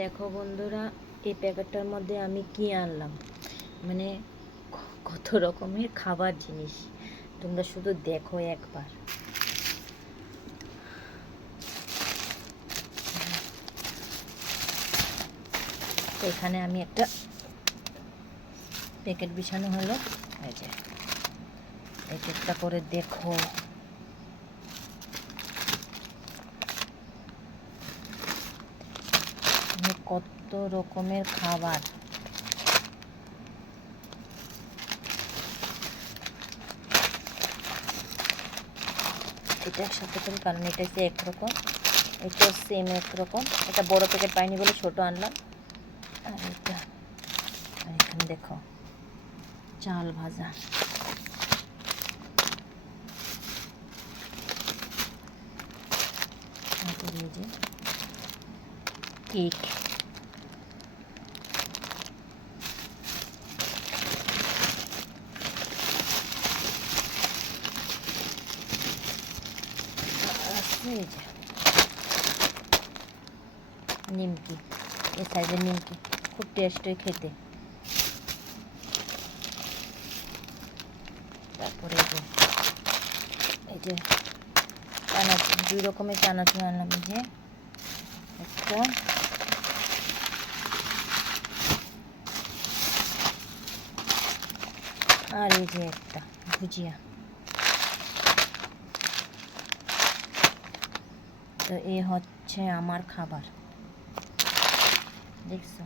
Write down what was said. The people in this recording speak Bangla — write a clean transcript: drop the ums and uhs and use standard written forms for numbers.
দেখো বন্ধুরা, এই প্যাকেটটার মধ্যে আমি কি আনলাম। মানে কত রকমের খাবার জিনিস, তোমরা শুধু দেখো একবার। এখানে আমি একটা প্যাকেট বিছানো হলো, এই যে প্যাকেটটা করে দেখো। কত রকমের খাবার, এটা একসাথে করি কারণ এটা হচ্ছে একরকম, এটা সেম একরকম। এটা বড় প্যাকেট পাইনি বলে ছোট আনলাম। আর এটা, আর এখানে দেখো চাল ভাজা, এই যে কেক, এই যে নিমকি, এই সাইজের নিমকি, খুব টেস্ট হয় খেতে। তারপরে এই যে চানাচুর, 2 রকমের চানাচুর আনলাম। এই যে একটা, আর এই যে একটা ভুজিয়া। তো এই হচ্ছে আমার খাবার, দেখছো।